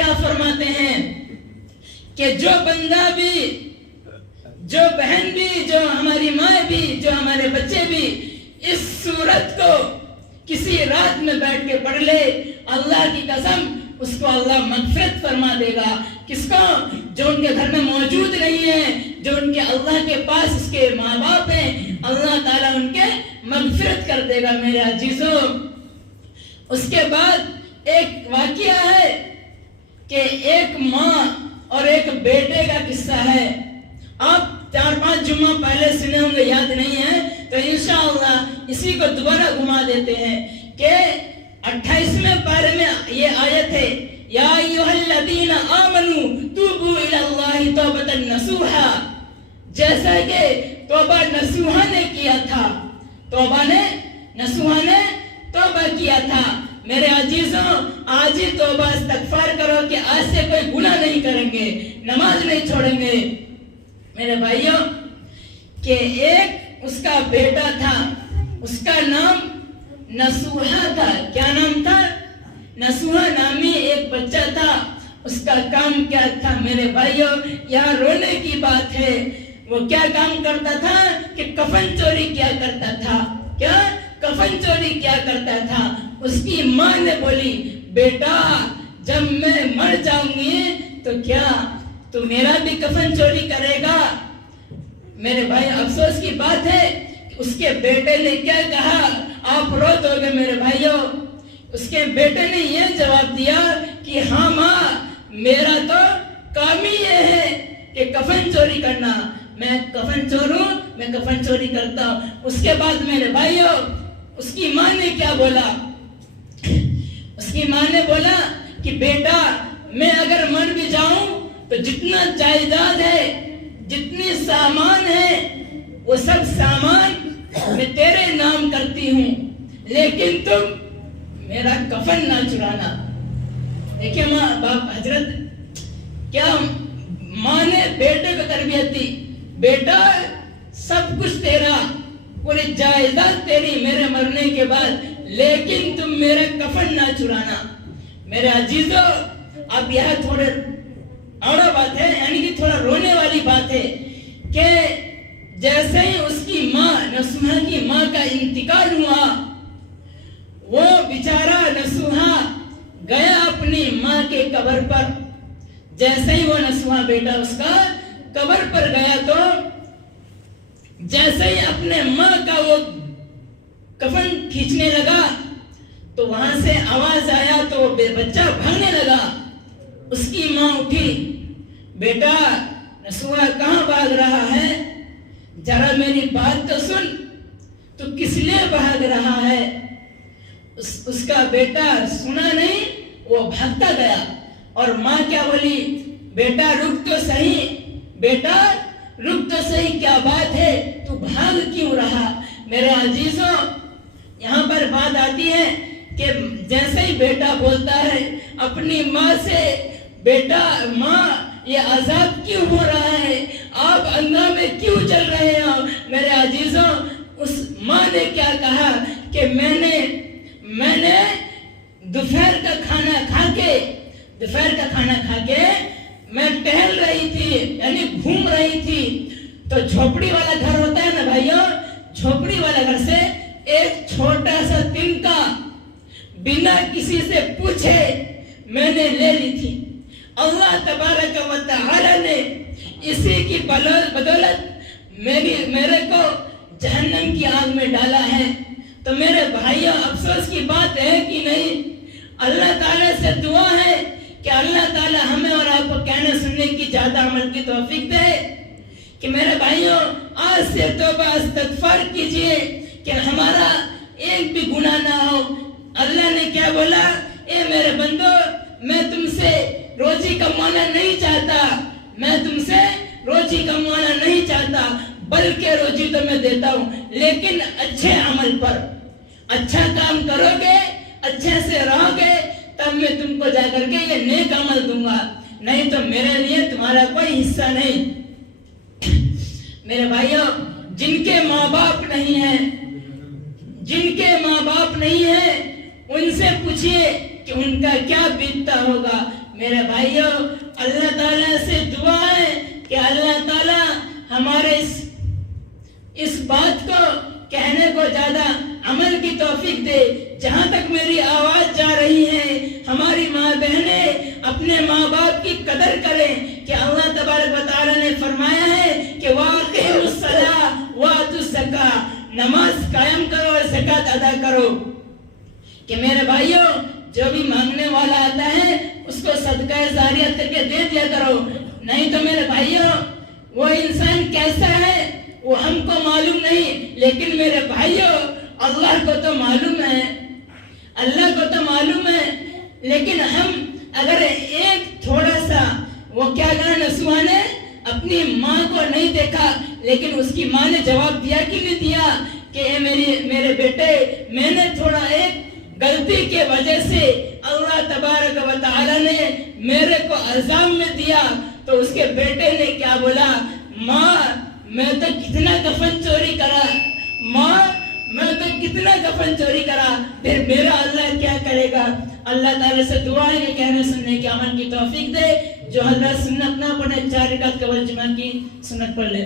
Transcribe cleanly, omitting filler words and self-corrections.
کیا فرماتے ہیں کہ جو بندہ بھی، جو بہن بھی، جو ہماری ماں بھی، جو ہمارے بچے بھی اس سورت کو کسی رات میں بیٹھ کے پڑھ لے، اللہ کی قسم اس کو اللہ مغفرت فرما دے گا۔ کس کو؟ جو ان کے گھر میں موجود نہیں ہے، جو ان کے اللہ کے پاس اس کے ماں باپ ہیں، اللہ تعالیٰ ان کے مغفرت کر دے گا میرے عزیزوں۔ اس کے بعد ایک واقعہ ہے کہ ایک ماں اور ایک بیٹے کا قصہ ہے۔ آپ 4-5 جمعہ پہلے سنے ہوں گے، یاد نہیں ہے تو انشاءاللہ اسی کو دوبارہ گھما دیتے ہیں کہ 28ویں پارے میں یہ آیت ہے، یا ایھا الذین آمنوا توبوا الی اللہ توبۃ نصوحا، جیسا کہ توبہ نصوحا نے کیا تھا، توبہ نصوحا نے توبہ کیا تھا۔ میرے عزیزوں، آج ہی توبہ استغفار کرو کہ آج سے کوئی گناہ نہیں کریں گے، نماز نہیں چھوڑیں گے۔ میرے بھائیوں کہ ایک اس کا بیٹا تھا، اس کا نام نصوحا تھا۔ کیا نام تھا؟ نصوحا نامی ایک بچہ تھا۔ اس کا کام کیا تھا میرے بھائیوں؟ یہاں رونے کی بات ہے۔ وہ کیا کام کرتا تھا کہ کفن چوری کیا کرتا تھا۔ کیا؟ کفن چوری کیا کرتا تھا۔ اس کی ماں نے بولی، بیٹا جب میں مر جاؤں گی تو کیا تو میرا بھی کفن چوری کرے گا؟ میرے بھائی افسوس کی بات ہے کہ اس کے بیٹے نے کیا کہا؟ آپ رو دو گے میرے بھائیوں۔ اس کے بیٹے نے یہ جواب دیا کہ ہاں ماں، میرا تو کام ہی یہ ہے کہ کفن چوری کرنا، میں کفن چور ہوں، میں کفن چوری کرتا ہوں۔ اس کے بعد میرے بھائیوں اس کی ماں نے کیا بولا؟ اس کی ماں نے بولا کہ بیٹا میں اگر مر بھی جاؤں تو جتنا جائیداد ہے، جتنی سامان ہے، وہ سب سامان میں تیرے نام کرتی ہوں، لیکن تم میرا کفن نہ چرانا۔ دیکھیں ماں باپ حضرت، کیا ماں نے بیٹے کو تربیت دی، بیٹا سب کچھ تیرا، پوری جائیداد تیری میرے مرنے کے بعد، لیکن تم میرا کفن نہ چرانا۔ میرے عزیزوں، اب یہ تھوڑے اوڑا بات ہے، یعنی کہ تھوڑا رونے والی بات ہے کہ جیسے ہی اس کی ماں نصوحا کی ماں کا انتقال ہوا، وہ بیچارہ نصوحا گیا اپنی ماں کے قبر پر۔ جیسے ہی وہ نصوحا بیٹا اس کا قبر پر گیا تو جیسے ہی اپنے ماں کا وہ کفن کھینچنے لگا تو وہاں سے آواز آیا تو وہ بچہ بھاگنے لگا۔ اس کی ماں اٹھی، بیٹا نصوحا کہاں بھاگ رہا ہے؟ ذرا میری بات تو سن، تو کس لیے بھاگ رہا ہے؟ اس کا بیٹا سنا نہیں، وہ بھاگتا گیا۔ اور ماں کیا بولی؟ بیٹا رک تو صحیح، بیٹا رک تو صحیح، کیا بات ہے، تو بھاگ کیوں رہا؟ میرے عزیزوں، یہاں پر بات آتی ہے کہ جیسے ہی بیٹا بولتا ہے اپنی ماں سے، بیٹا ماں یہ عذاب کیوں ہو رہا ہے، آپ اندھا میں کیوں چل رہے ہو؟ میرے عزیزوں، اس ماں نے کیا کہا کہ میں نے دوپہر کا کھانا کھا کے میں ٹہل رہی تھی، یعنی گھوم رہی تھی، تو جھوپڑی والا گھر ہوتا ہے نا بھائیوں، جھوپڑی والا گھر سے ایک چھوٹا سا تنکا بنا کسی سے پوچھے میں نے لے لی تھی۔ اللہ تبارک و تعالی نے اسی کی بدولت میرے کو جہنم کی آگ میں ڈالا ہے۔ تو میرے بھائیوں، افسوس کی بات ہے کہ نہیں، اللہ تعالیٰ سے دعا ہے کہ اللہ تعالیٰ ہمیں اور آپ کو کہنے سننے کی زیادہ عمل کی توفیق دے کہ میرے بھائیوں آج سے توبہ استغفار کیجئے کہ ہمارا ایک بھی گناہ نہ ہو۔ اللہ نے کیا بولا؟ اے میرے بندو، میں تم سے روزی کمانا نہیں چاہتا، میں تم سے روزی کمانا نہیں چاہتا، بلکہ روزی تو میں دیتا ہوں، لیکن اچھے عمل پر، اچھا کام کرو گے، اچھے سے رہو گے، تب میں تم کو جا کر کے یہ نیک عمل دوں گا، نہیں تو میرے لیے تمہارا کوئی حصہ نہیں۔ میرے بھائیوں، جن کے ماں باپ نہیں ہیں ان سے پوچھئے کہ ان کا کیا بیتتا ہوگا۔ میرے بھائیوں اللہ تعالیٰ سے دعا ہے کہ اللہ تعالیٰ ہمارے اس بات کو کہنے کو زیادہ عمل کی توفیق دے. جہاں تک میری آواز جا رہی ہے ہماری ماں بہنیں اپنے ماں باپ کی قدر کریں کہ اللہ تبارک و تعالیٰ نے فرمایا ہے کہ وَأَقِیمُوا الصَّلَاةَ وَآتُوا الزَّکَاةَ، نماز قائم کرو اور زکوٰۃ ادا کرو. کہ میرے بھائیوں جو بھی مانگنے والا آتا ہے اس کو صدقہ جاریہ کر کے دے دیا کرو. نہیں تو میرے بھائیوں وہ انسان کیسا ہے وہ ہم کو معلوم نہیں، لیکن میرے بھائیوں اللہ کو تو معلوم ہے، اللہ کو تو معلوم ہے. لیکن ہم اگر ایک تھوڑا سا وہ کیا کہا نسوان نے اپنی ماں کو نہیں دیکھا، لیکن اس کی ماں نے جواب دیا کہ نہیں دیا کہ اے میرے بیٹے میں نے تھوڑا ایک غلطی کے وجہ سے اللہ تبارک و تعالی نے میرے کو عذاب میں دیا. تو اس کے بیٹے نے کیا بولا، ماں میں تو کتنا کفن چوری کرا، ماں میں تو کتنا کفن چوری کرا، پھر میرا اللہ کیا کرے گا. اللہ تعالیٰ سے دعا ہے کہ کہنے سننے کے عمل کی توفیق دے. جو حضرات سنت نہ پڑھے 4 رکعت قبل جمعہ کی سنت پڑھ لے.